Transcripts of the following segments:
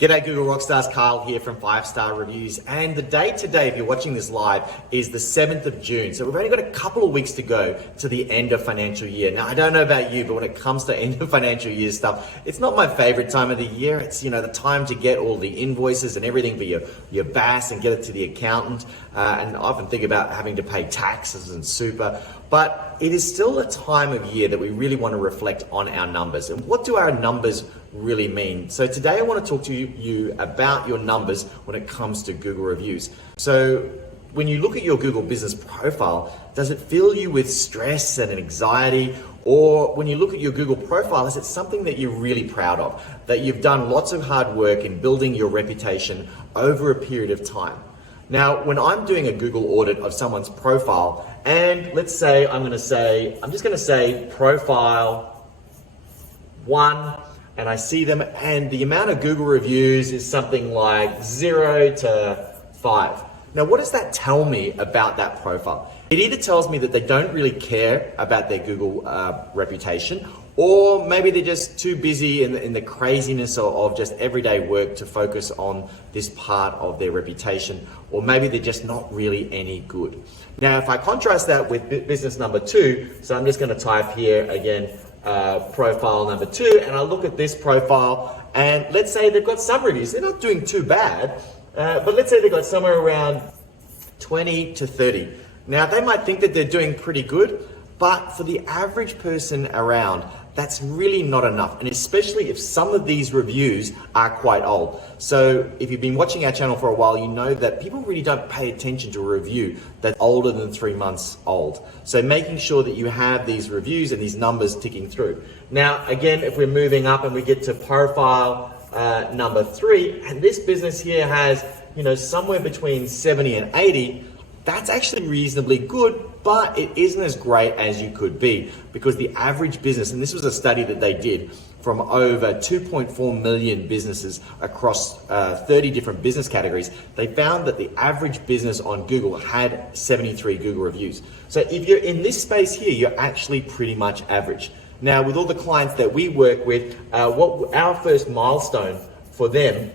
G'day Google Rockstars, Carl here from 5-Star Reviews, and the date today, if you're watching this live, is the 7th of June. So we've only got a couple of weeks to go to the end of financial year. Now, I don't know about you, but when it comes to end of financial year stuff, it's not my favorite time of the year. It's, the time to get all the invoices and everything for your BAS and get it to the accountant. And I often think about having to pay taxes and super, but it is still a time of year that we really want to reflect on our numbers. And what do our numbers really mean? So today I want to talk to you about your numbers when it comes to Google reviews. So when you look at your Google business profile, does it fill you with stress and anxiety? Or when you look at your Google profile, is it something that you're really proud of, that you've done lots of hard work in building your reputation over a period of time? Now, when I'm doing a Google audit of someone's profile, and let's say I'm just going to say profile 1, and I see them, and the amount of Google reviews is something like 0 to 5. Now, what does that tell me about that profile? It either tells me that they don't really care about their Google reputation, or maybe they're just too busy in the craziness of just everyday work to focus on this part of their reputation, or maybe they're just not really any good. Now, if I contrast that with business number 2, so I'm just going to type here again, profile number 2, and I look at this profile, and let's say they've got some reviews. They're not doing too bad, but let's say they've got somewhere around 20 to 30. Now, they might think that they're doing pretty good, but for the average person around, that's really not enough, and especially if some of these reviews are quite old. So if you've been watching our channel for a while, you know that people really don't pay attention to a review that's older than 3 months old. So making sure that you have these reviews and these numbers ticking through. Now, again, if we're moving up and we get to profile number 3, and this business here has, somewhere between 70 and 80, that's actually reasonably good, but it isn't as great as you could be, because the average business, and this was a study that they did from over 2.4 million businesses across 30 different business categories, they found that the average business on Google had 73 Google reviews. So if you're in this space here, you're actually pretty much average. Now, with all the clients that we work with, what our first milestone for them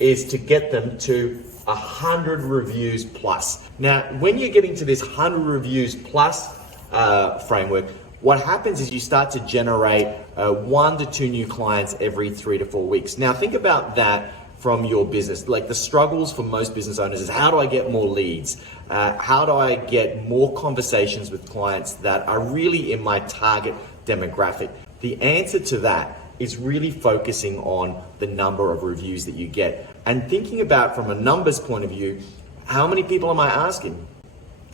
is to get them to 100 reviews plus. Now, when you're getting to this 100 reviews plus framework, what happens is you start to generate 1 to 2 new clients every 3 to 4 weeks. Now, think about that from your business. Like, the struggles for most business owners is, how do I get more leads? How do I get more conversations with clients that are really in my target demographic? The answer to that is really focusing on the number of reviews that you get and thinking about, from a numbers point of view, how many people am I asking?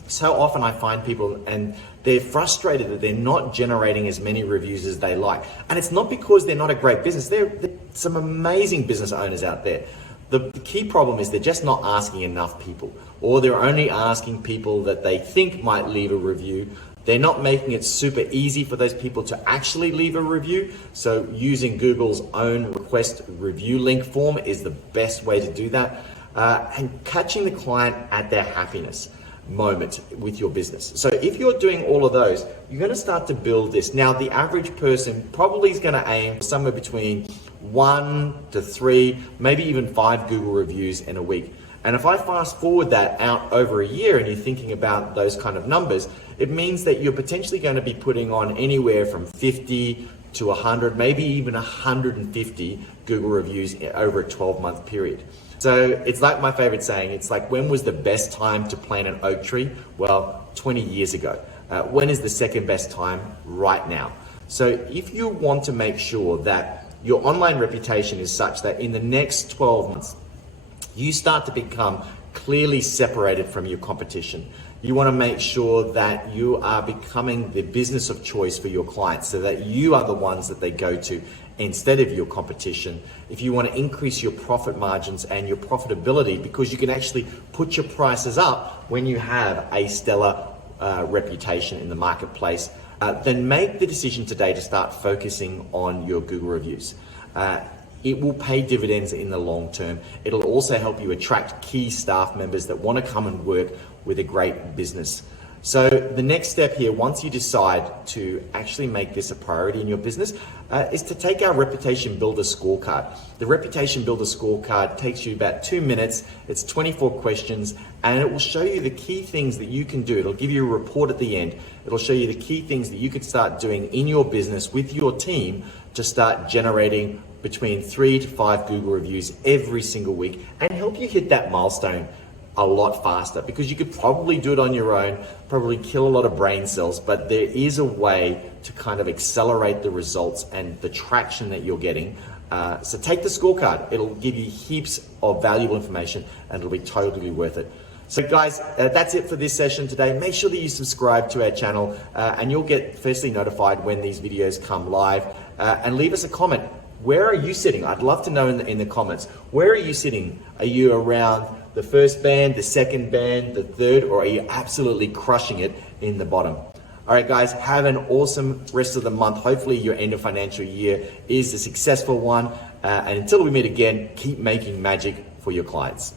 So often I find people and they're frustrated that they're not generating as many reviews as they like. And it's not because they're not a great business. There are some amazing business owners out there. The key problem is they're just not asking enough people, or they're only asking people that they think might leave a review. They're not making it super easy for those people to actually leave a review. So using Google's own request review link form is the best way to do that. And catching the client at their happiness moment with your business. So if you're doing all of those, you're going to start to build this. Now, the average person probably is going to aim somewhere between 1 to 3, maybe even 5 Google reviews in a week. And if I fast forward that out over a year and you're thinking about those kind of numbers, it means that you're potentially going to be putting on anywhere from 50 to 100, maybe even 150 Google reviews over a 12-month period. So it's like my favorite saying, it's like, when was the best time to plant an oak tree? Well, 20 years ago. When is the second best time? Right now. So if you want to make sure that your online reputation is such that in the next 12 months, you start to become clearly separated from your competition. You want to make sure that you are becoming the business of choice for your clients, so that you are the ones that they go to instead of your competition. If you want to increase your profit margins and your profitability, because you can actually put your prices up when you have a stellar reputation in the marketplace, then make the decision today to start focusing on your Google reviews. It will pay dividends in the long term. It'll also help you attract key staff members that want to come and work with a great business. So the next step here, once you decide to actually make this a priority in your business, is to take our Reputation Builder scorecard. The Reputation Builder scorecard takes you about 2 minutes. It's 24 questions, and it will show you the key things that you can do. It'll give you a report at the end. It'll show you the key things that you could start doing in your business with your team to start generating between 3 to 5 Google reviews every single week and help you hit that milestone a lot faster, because you could probably do it on your own, probably kill a lot of brain cells, but there is a way to kind of accelerate the results and the traction that you're getting. So take the scorecard. It'll give you heaps of valuable information and it'll be totally worth it. So guys, that's it for this session today. Make sure that you subscribe to our channel and you'll get firstly notified when these videos come live, and leave us a comment. Where are you sitting? I'd love to know in the comments. Where are you sitting? Are you around the first band, the second band, the third, or are you absolutely crushing it in the bottom? All right, guys, have an awesome rest of the month. Hopefully your end of financial year is a successful one. And until we meet again, keep making magic for your clients.